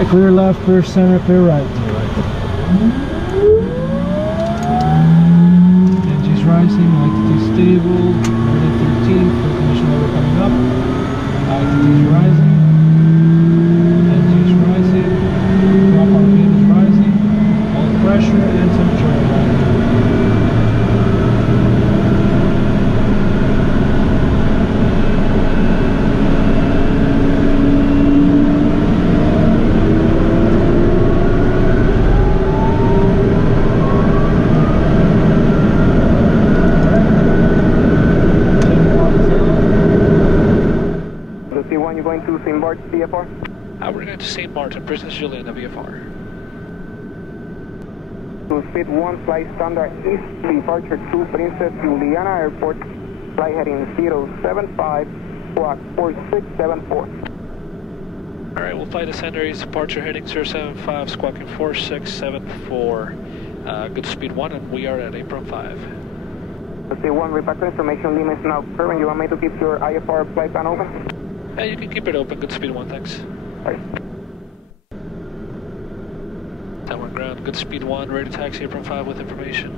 Alright, clear left, clear center, clear right. Engines rising, altitude stable, 13, fuel condition level coming up. Altitude is rising. Engines rising. Drop RPM is rising. Oil pressure and temperature are rising. You're going to St Maarten VFR? We're going to St Maarten, Princess Juliana VFR. To speed 1, flight standard east, departure to Princess Juliana Airport, flight heading 075, squawk 4674. Alright, we'll fly to Center East, departure heading 075, squawking 4674. Good speed 1, and we are at apron 5. Let's 1, repactor information limits now current. You want me to keep your IFR flight plan open? Yeah, you can keep it open. Good speed 1, thanks. Right. Downward ground, good speed 1, ready to taxi apron 5 with information.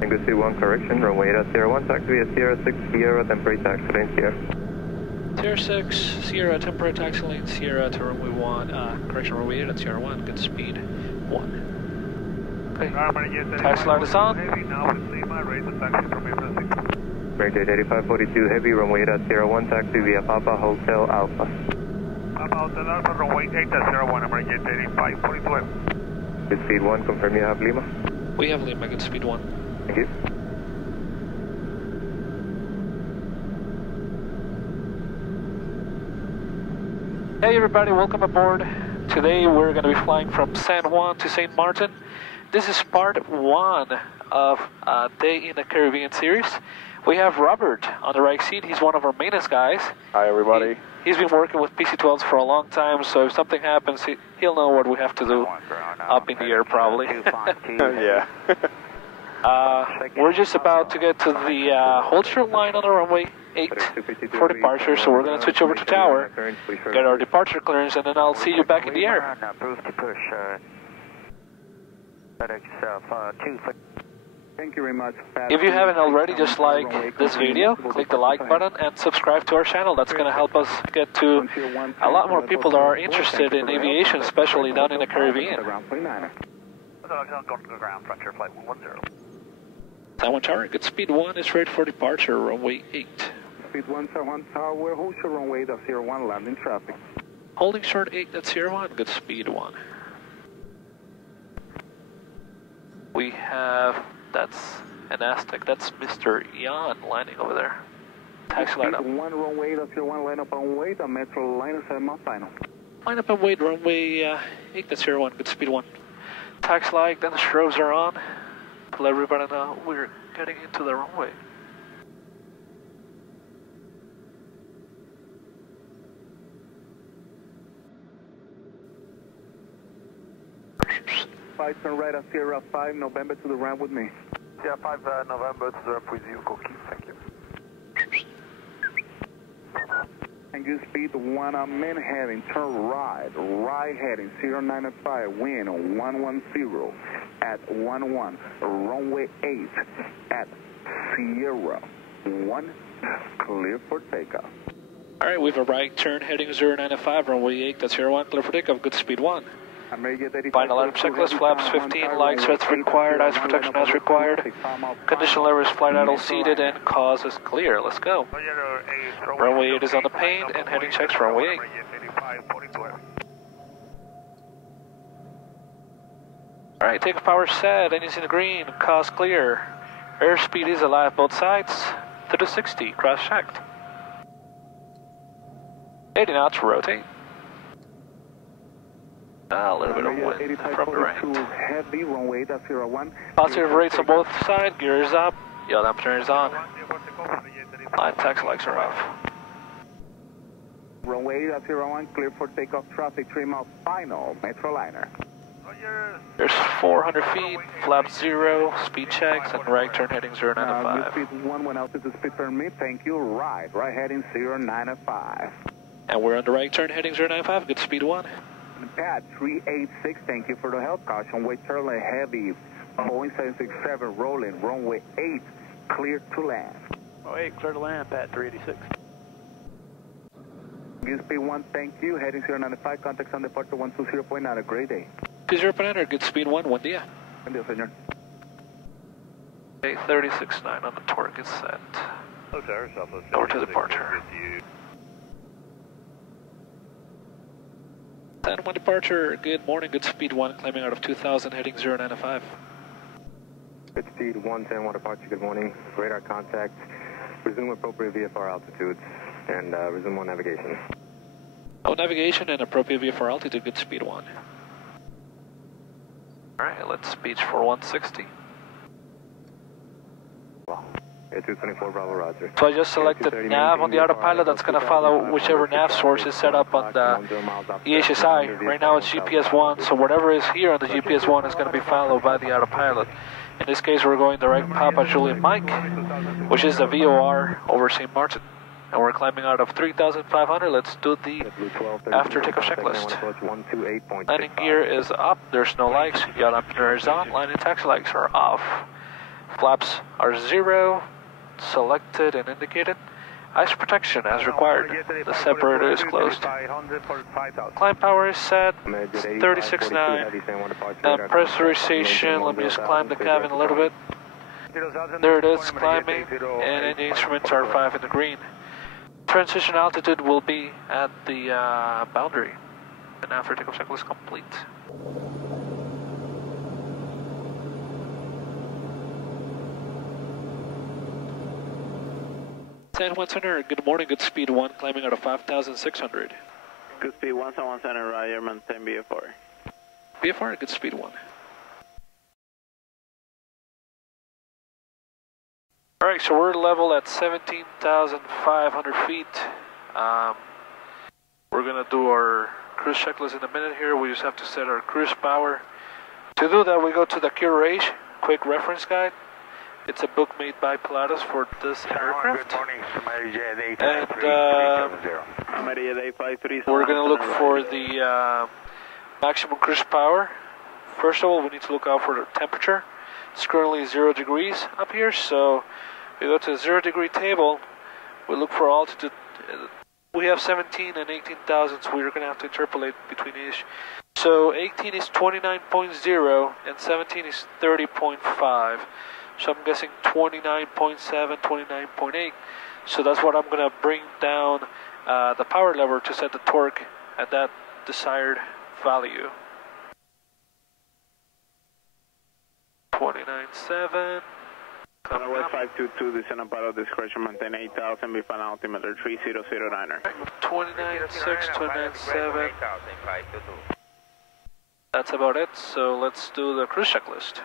And good speed 1, correction, runway 01, taxi via Sierra 6, Sierra, temporary taxi lane Sierra. Sierra 6, Sierra, temporary taxi lane Sierra to runway 1, correction, runway 8 at Sierra 1, good speed 1. Okay, taxi light is on. Maintain 8542 heavy, runway 8 at Sierra 1, taxi via Papa Hotel Alpha. Papa Hotel Alpha, runway 8 at Sierra 1, American 8542 heavy. Good speed 1, confirm you have Lima. We have Lima, good speed 1. Thank you. Hey everybody, welcome aboard. Today we're going to be flying from San Juan to St Maarten. This is part 1 of Day in the Caribbean series. We have Robert on the right seat. He's one of our maintenance guys. Hi, everybody. He's been working with PC-12s for a long time, so if something happens, he'll know what we have to do up in the air, probably. Yeah. We're just about to get to the hold short line on the runway 8 for departure, so we're going to switch over to tower, get our departure clearance, and then I'll see you back in the air. Thank you very much. If you haven't already, just like this video, click the like button and subscribe to our channel. That's going to help us get to a lot more people that are interested in aviation, especially down in the Caribbean. San Juan Tower, good speed 1 is ready for departure, runway 8. Speed 1, San Juan Tower, hold short runway, that's 01, landing traffic. Holding short 8, that's 01, good speed 1. We have, that's an Aztec, that's Mr. Jan landing over there. Taxi line up. 1 runway, that's 01, line up and wait, the metro line is at my final. Line up and wait, runway 8, that's 01, good speed 1. Taxi light, then the strobes are on. Let everybody know we're getting into the runway. Five turn right at Sierra 5, November to the ramp with me. Yeah, 5 November to the ramp with you, Cookie. Thank you. And good speed 1, I'm in heading, turn right heading, 095, wind 110 at 11, runway 8 at Sierra 1, clear for takeoff. Alright, we have a right turn heading 095, runway 8, that's 01, clear for takeoff, good speed 1. Final item checklist, flaps 15, light sets required, ice protection as required. Condition levers, flight idle seated, and cause is clear. Let's go. Runway 8 is on the pane, and heading checks runway 8. Alright, takeoff power set, engines in the green, cause clear. Airspeed is alive both sides, to the 60, cross checked. 80 knots, rotate. A little bit of wind from the right. Heavy runway, that's 01. Positive rates on both sides, gear is up, yaw dampener is on. Line taxi lights are off. Runway, that's 01, clear for takeoff, traffic, trim out, final, metro liner. There's 400 feet, flap 0, speed checks, and right turn heading 095. Speed 1 went out to the speed permit, thank you, right heading 095. And we're on the right turn, heading 095, good speed 1. Pat 386, thank you for the help. Caution, wait turn heavy. Boeing 767 rolling, runway 8, clear to land. Oh, 8, clear to land, Pat 386. Good speed 1, thank you. Heading 095, contacts on departure 120.9. A great day. 20.9, good speed 1, buen día. Buen día, señor. Okay, 36.9 on the torque is set. Over to departure. San Juan departure, good morning, good speed 1, climbing out of 2000, heading 095. Good speed 1, San Juan departure, good morning. Radar contact, resume appropriate VFR altitudes, and resume on navigation. Oh, navigation and appropriate VFR altitude, good speed 1. Alright, let's beach for 160. 224 Bravo, roger. So I just selected nav on the autopilot. That's going to follow whichever nav source is set up on the EHSI. Right now it's GPS 1, so whatever is here on the GPS 1 is going to be followed by the autopilot. In this case we're going direct Papa Juliet Mike, which is the VOR over St Maarten. And we're climbing out of 3,500. Let's do the after takeoff checklist. Landing gear is up, there's no lights. Yacht opener is on, landing taxi lights are off. Flaps are 0, selected and indicated. Ice protection as required. The separator is closed. Climb power is set, 36.9. Pressurization, let me just climb the cabin a little bit. There it is, climbing, and engine instruments are 5 in the green. Transition altitude will be at the boundary. And after takeoff checklist complete. San Juan Center, good morning, good speed 1, climbing out of 5,600. Good speed 1, San Juan Center, Ryder, maintain BFR. BFR, good speed 1. Alright, so we're level at 17,500 feet. We're going to do our cruise checklist in a minute here. We just have to set our cruise power. To do that, we go to the Curage, quick reference guide. It's a book made by PILATUS for this aircraft. And we're going to look for the maximum cruise power. First of all, we need to look out for the temperature. It's currently 0 degrees up here, so we go to the 0 degree table. We look for altitude. We have 17 and 18,000, so we're going to have to interpolate between each. So 18 is 29.0 and 17 is 30.5. So I'm guessing 29.7, 29.8. So that's what I'm going to bring down the power lever to set the torque at that desired value. 29.7. West 522, descend about of discretion, maintain 8,000, be final altimeter 3009er. 29.6, 29.7. That's about it, so let's do the cruise checklist.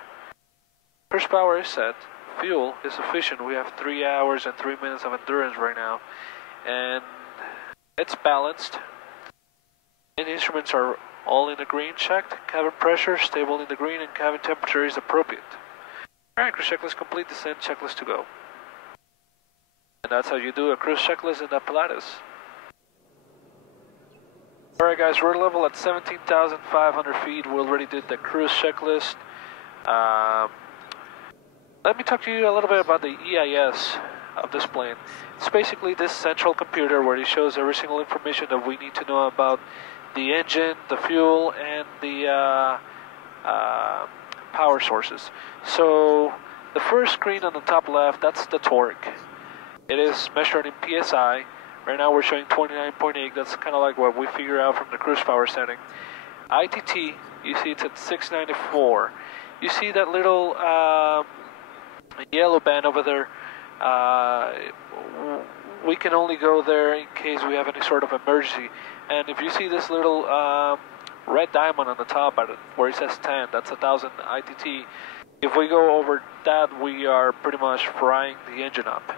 Cruise power is set, fuel is sufficient, we have 3 hours and 3 minutes of endurance right now, and it's balanced. And instruments are all in the green checked, cabin pressure stable in the green, and cabin temperature is appropriate. Alright, cruise checklist complete, descent checklist to go. And that's how you do a cruise checklist in the PILATUS. Alright guys, we're level at 17,500 feet, we already did the cruise checklist. Let me talk to you a little bit about the EIS of this plane. It's basically this central computer where it shows every single information that we need to know about the engine, the fuel, and the power sources. So the first screen on the top left, that's the torque. It is measured in PSI. Right now we're showing 29.8. That's kind of like what we figure out from the cruise power setting. ITT, you see it's at 694. You see that little yellow band over there. We can only go there in case we have any sort of emergency. And if you see this little red diamond on the top where it says 10, that's 1,000 ITT. If we go over that, we are pretty much frying the engine up.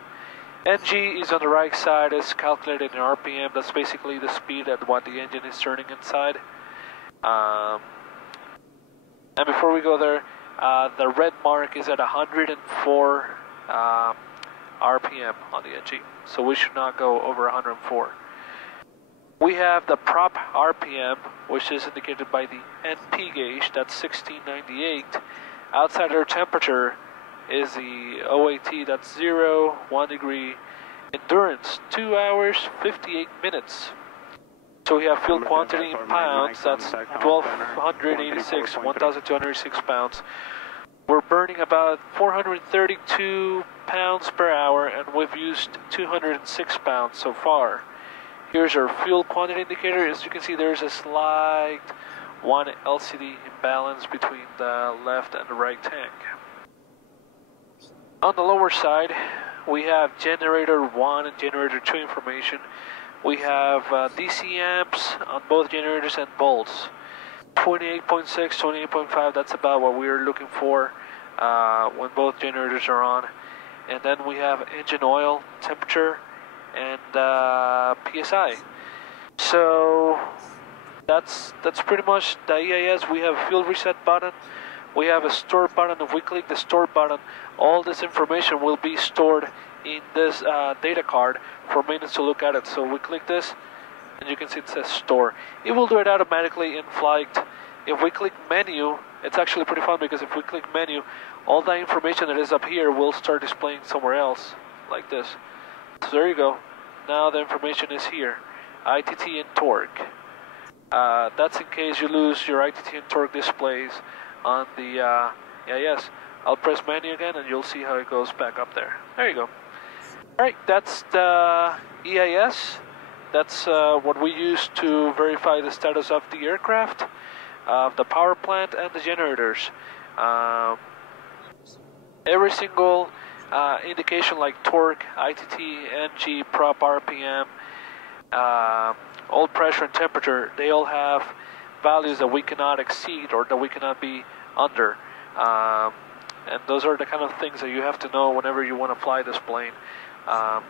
NG is on the right side, it's calculated in RPM. That's basically the speed at what the engine is turning inside. And before we go there, the red mark is at 104 RPM on the NG, so we should not go over 104. We have the prop RPM, which is indicated by the NP gauge, that's 1698. Outside air temperature is the OAT, that's 0, 1 degree. Endurance, 2 hours, 58 minutes. So we have fuel quantity in pounds, that's 1,286, 1,206 pounds. We're burning about 432 pounds per hour, and we've used 206 pounds so far. Here's our fuel quantity indicator. As you can see, there's a slight one LCD imbalance between the left and the right tank. On the lower side, we have generator 1 and generator 2 information. We have DC amps on both generators and volts. 28.6, 28.5, that's about what we're looking for when both generators are on. And then we have engine oil, temperature, and PSI. So that's pretty much the EIS. We have a fuel reset button. We have a store button. If we click the store button, all this information will be stored in this data card for maintenance to look at it. So we click this, and you can see it says store. It will do it automatically in flight. If we click menu, it's actually pretty fun, because if we click menu, all the information that is up here will start displaying somewhere else, like this. So there you go. Now the information is here. ITT and torque. That's in case you lose your ITT and torque displays on the EIS. I'll press menu again, and you'll see how it goes back up there. There you go. Alright, that's the EIS. That's what we use to verify the status of the aircraft, the power plant, and the generators. Every single indication like torque, ITT, NG, prop, RPM, oil pressure and temperature, they all have values that we cannot exceed or that we cannot be under. And those are the kind of things that you have to know whenever you want to fly this plane. Yeah,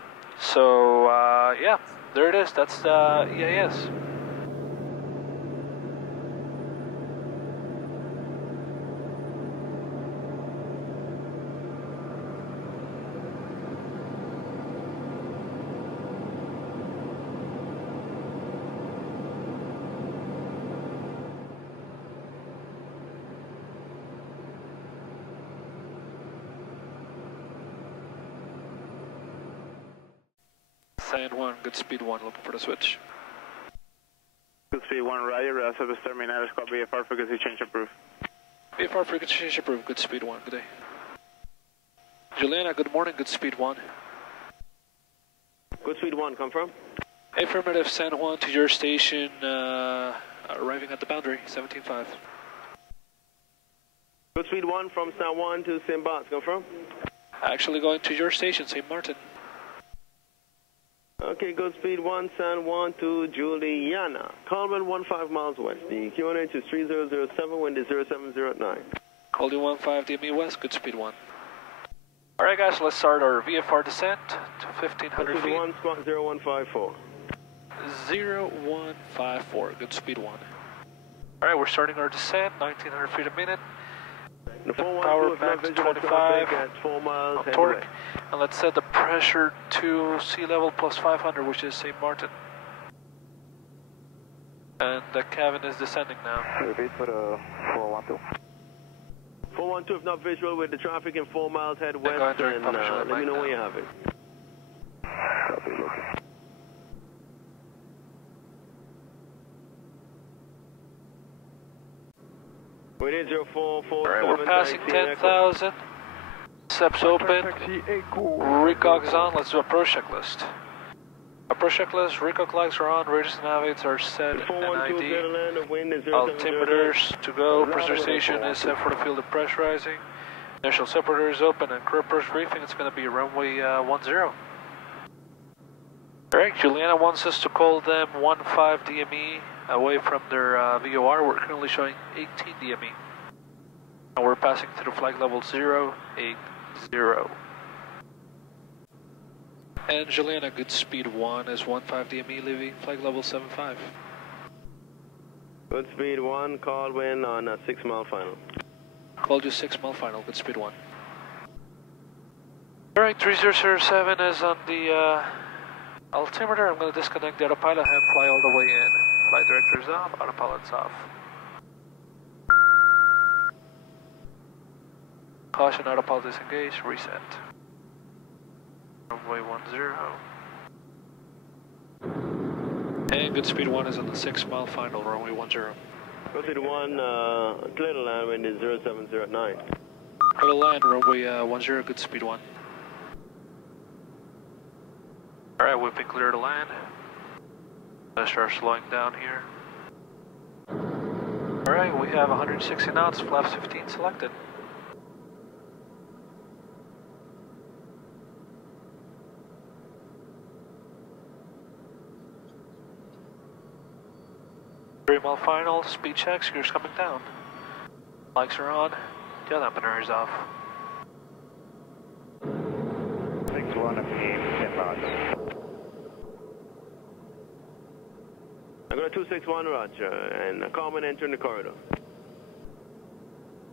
there it is. That's the EIS. San Juan, good speed 1, looking for the switch. Good speed 1, Ryder, service terminator, squad VFR frequency change approved. VFR frequency change approved, good speed 1, good day. Juliana, good morning, good speed 1. Good speed 1, confirm. Affirmative, San Juan to your station, arriving at the boundary, 17.5. Good speed 1 from San Juan to St Maarten, confirm. Actually going to your station, St Maarten. Okay, good speed 1, San Juan to Juliana. Coleman 15 miles west. The QNH is 3007, wind is 0709. Call you 15 DME west, good speed 1. Alright guys, let's start our VFR descent to 1500 feet. 1, spot 0154. 0154, good speed 1. Alright, we're starting our descent, 1900 feet a minute. The power back to 25 at 4 miles on torque, and let's set the pressure to sea level plus 500, which is St Maarten. And the cabin is descending now. Repeat for the 412. 412, if not visual with the traffic in 4 miles, head west, and let me know when you have it. Copy, look. We need 0447. Alright, we're passing 10,000. Steps open. Recogs on. Let's do approach checklist. Approach checklist. Recogs lights are on. Radios and navigates are set. NID. Altimeters to go. Pressure station is set for the field of pressurizing. Initial separator is open, and crew approach briefing. It's going to be runway 10. Alright, Juliana wants us to call them 15 DME away from their VOR. We're currently showing 18 DME. And we're passing to the flight level 080. And Juliana, good speed 1 is 15 DME, leaving flight level 75. Good speed 1, call wind on a 6 mile final. Called you 6 mile final, good speed 1. Alright, 3007 is on the Altimeter, I'm going to disconnect the autopilot and fly all the way in. Flight director's off, autopilot's off. Caution, autopilot disengaged, reset. Runway 10. And good speed 1 is on the 6 mile final, runway 10. Good speed 1, clear to land, wind is 0709. Clear to land, runway 10, good speed 1. Alright, we've been clear to land. Let's start slowing down here. Alright, we have 160 knots, flaps 15 selected. Mile final, speed checks, gears coming down. Lights are on, tail dampener is off. 61 of 10 knots. I'm going to 261, roger, and Carmen entering the corridor.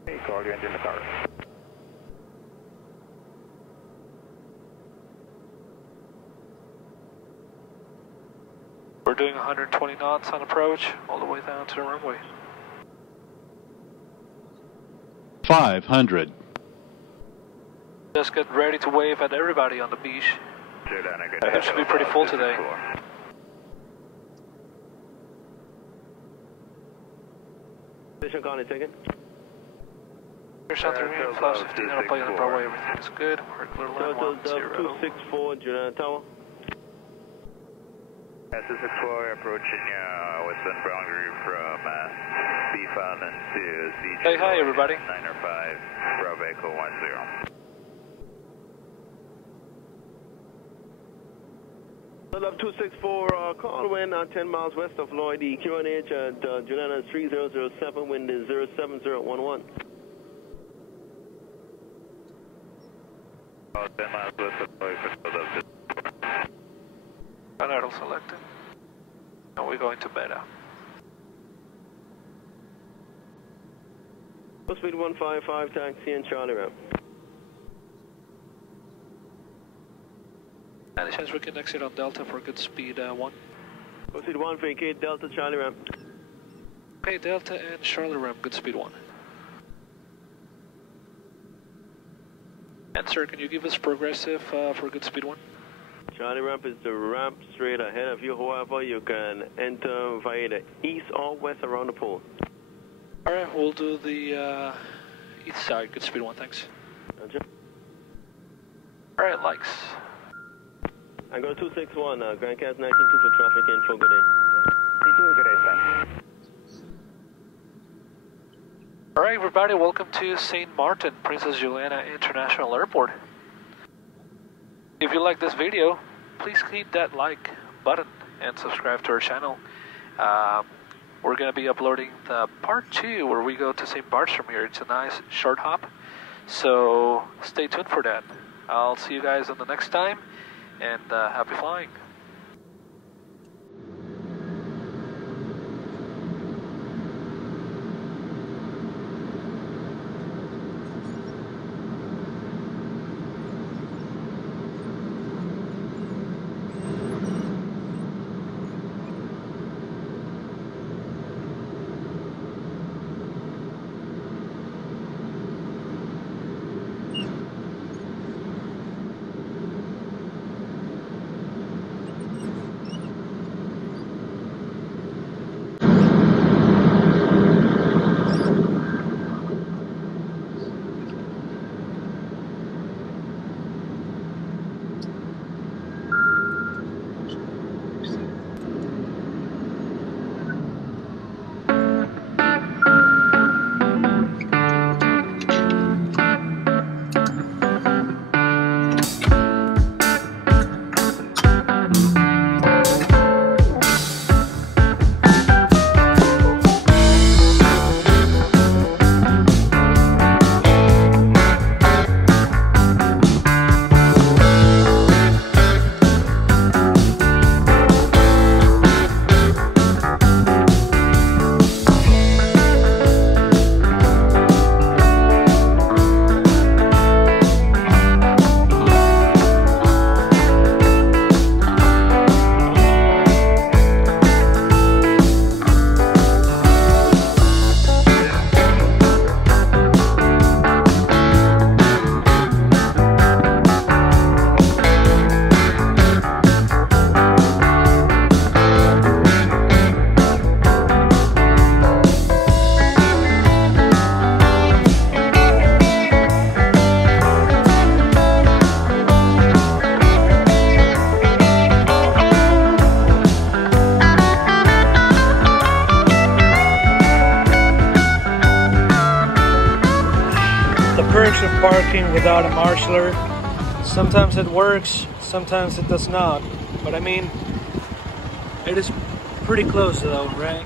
Hey, call you engine the car. We're doing 120 knots on approach, all the way down to the runway. 500. Just get ready to wave at everybody on the beach. It should be pretty full today. Station Connie taken. Here's South 3, flaps 15, autopilot on Broadway, everything is good. We're clear to land 10. 264, Juliana Tower. SS64 approaching western boundary from B5 and to CG. Hey, hi everybody. 905, Bravo Echo 10. Up 264, call wind 10 miles west of Lloyd, the QNH at Juliana 3007, wind is 07011. 10 miles west of Lloyd for Idle selected. Now we're going to beta. Speed 155, taxi and Charlie ramp. Any chance we can exit on Delta for good speed 1? Speed 1, vacate Delta Charlie ramp. Okay, Delta and Charlie ramp, good speed 1. And sir, can you give us progressive for good speed 1? Charlie ramp is the ramp straight ahead of you. However, you can enter via the east or west around the pole. Alright, we'll do the east side. Good speed 1, thanks. Roger. Alright, likes. I go 261, Grand Cas 192 for traffic info, good day. Good day, thanks. Alright everybody, welcome to St Maarten, Princess Juliana International Airport. If you like this video, please hit that like button and subscribe to our channel. We're going to be uploading the part 2 where we go to St. Bart's from here. It's a nice short hop, so stay tuned for that. I'll see you guys on the next time, and happy flying. perks of parking without a marshaller. Sometimes it works, sometimes it does not. But I mean, it is pretty close though, right?